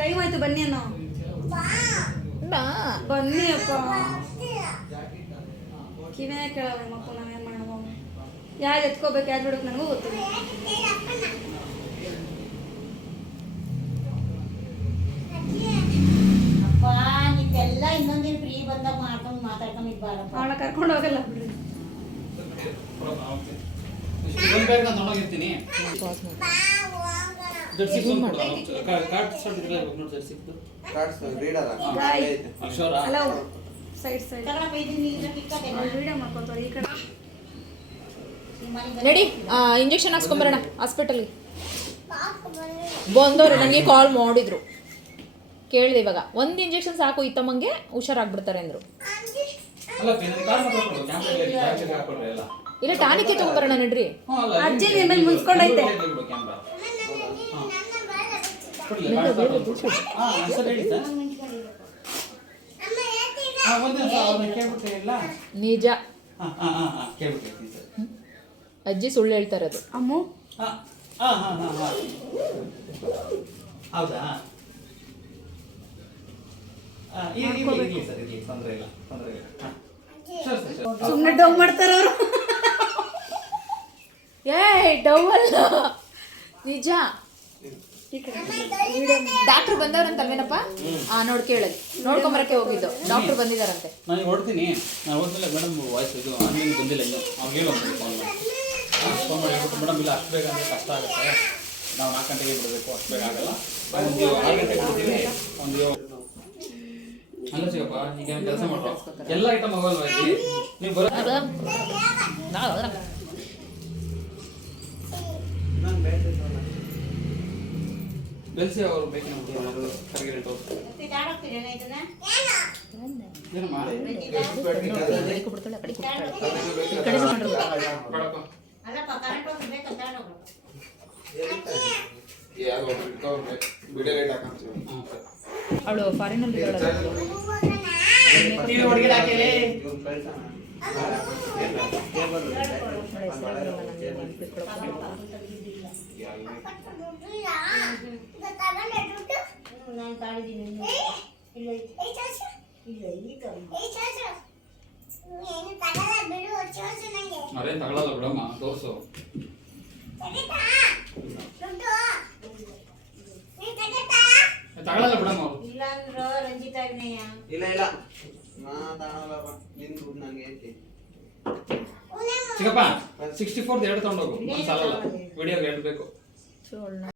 Time ಆಯ್ತು ಬನ್ನಿ ಅನ್ನೋ ಬನ್ನಿ ಅಪ್ಪ ಕಿವೇ ಕೇಳವ ಮಕ್ಕ ನಾವೇನು ಮಾಡುವ ಯಾರು ಎತ್ಕೋಬೇಕು ಯಾರು ಬಿಡಬೇಕು ನನಗೂ ಗೊತ್ತಿಲ್ಲ. ನಿಮ್ದೆಲ್ಲ ಇನ್ನೊಂದಿನ ಫ್ರೀ ಬಂದಾಗ ಮಾಡ್ಕೊಂಡು ಮಾತಾಡ್ಕೊಂಡಿದ್ಬಾರಪ್ಪ. ಅವಳ ಕರ್ಕೊಂಡು ಹೋಗಲ್ಲ ಬಿಡ್ರಿ. ನಡಿ ಇಂಜೆಕ್ಷನ್ ಹಾಕ್ಸ್ಕೊಂಬರೋಣ ಹಾಸ್ಪಿಟಲ್ಗೆ ಬಂದವರು ನನಗೆ ಕಾಲ್ ಮಾಡಿದ್ರು ಕೇಳಿದೆ ಇವಾಗ ಒಂದು ಇಂಜೆಕ್ಷನ್ ಸಾಕು ಇತ್ತಮ್ಮಂಗೆ ಹುಷಾರಾಗ್ಬಿಡ್ತಾರೆ ಅಂದರು. ಇಲ್ಲ ಟಾನಿಕ್ಕೆ ತಗೊಂಬರೋಣ ನಡ್ರಿ. ಅಜ್ಜಿ ನಿಮ್ಮಲ್ಲಿ ಮುನ್ಸ್ಕೊಂಡೈತೆ ನಿಜ ಅಜ್ಜಿ ಸುಳ್ಳು ಹೇಳ್ತಾ ಇರೋದು. ಅಮ್ಮು ಹೌದಾ ಸುಮ್ಮನೆ ಡೌ ಮಾಡ್ತಾರ ಅವರು. ಡವ್ ಅಲ್ಲ ನಿಜ. ಡಾಕ್ಟರ್ ಬಂದವ್ರಂತಲ್ವೇನಪ್ಪ? ನೋಡಿ ಕೇಳಲಿ ನೋಡ್ಕೊಂಬರಕ್ಕೆ ಹೋಗಿದ್ದು ಡಾಕ್ಟರ್ ಬಂದಿದ್ದಾರಂತೆ. ನಾನು ಹೊಡ್ತೀನಿ. ನಾನು ಹೋದ್ಮೇಲೆ ಮೇಡಮ್ ವಾಯ್ಸ್ ಇದು ಆನ್ಲೈನ್ ಬಂದಿಲ್ಲ ಇನ್ನು. ಅವ್ರು ಹೇಳೋ ಫೋನ್ ಮಾಡಿ ಹೇಳ್ಬಿಟ್ಟು ಮೇಡಮ್ ಇಲ್ಲ ಅಷ್ಟು ಬೇಗ ಅಂದರೆ ಕಷ್ಟ ಆಗುತ್ತೆ, ನಾವು 4 ಗಂಟೆಗೆ ಬಿಡಬೇಕು, ಅಷ್ಟು ಬೇಗ ಆಗಲ್ಲ, ಒಂದು 6 ಗಂಟೆಗೆ ಬಿಡ್ತೀವಿ. ಒಂದು ಅಲ್ಲ ಸಿಗಪ್ಪ ಈಗ ಕೆಲಸ ಮಾಡೋ ಎಲ್ಲ ಐಟಮ್ ಹೋಗಲ್ವ ಇಲ್ಲಿ ನೀವು ಬರೋ ಬೆಲ್ಸಿ ಅವರು ಬೇಕಿನ ಕರೆಗೆ ರೇಟ್ ಅವಳು ಫಾರಿನಲ್ಲಿ ಅದೇ ತಗೊಳ್ಳಲ್ಲ ಬಿಡಮ್ಮ ತೋರ್ಸು. ತಗೊಳ್ಳಲ್ಲ ಬಿಡಮ್ಮ ಅವರು. ಇಲ್ಲ ಅಂದ್ರು ರಂಜಿತಾ ಇಲ್ಲ ಇಲ್ಲ ಚಿಕ್ಕಪ್ಪ 64 2 ತಗೊಂಡೋಗು. ಒಂದು ಸಾಲಲ್ಲ ವಿಡಿಯೋಗೆ 2 ಬೇಕು.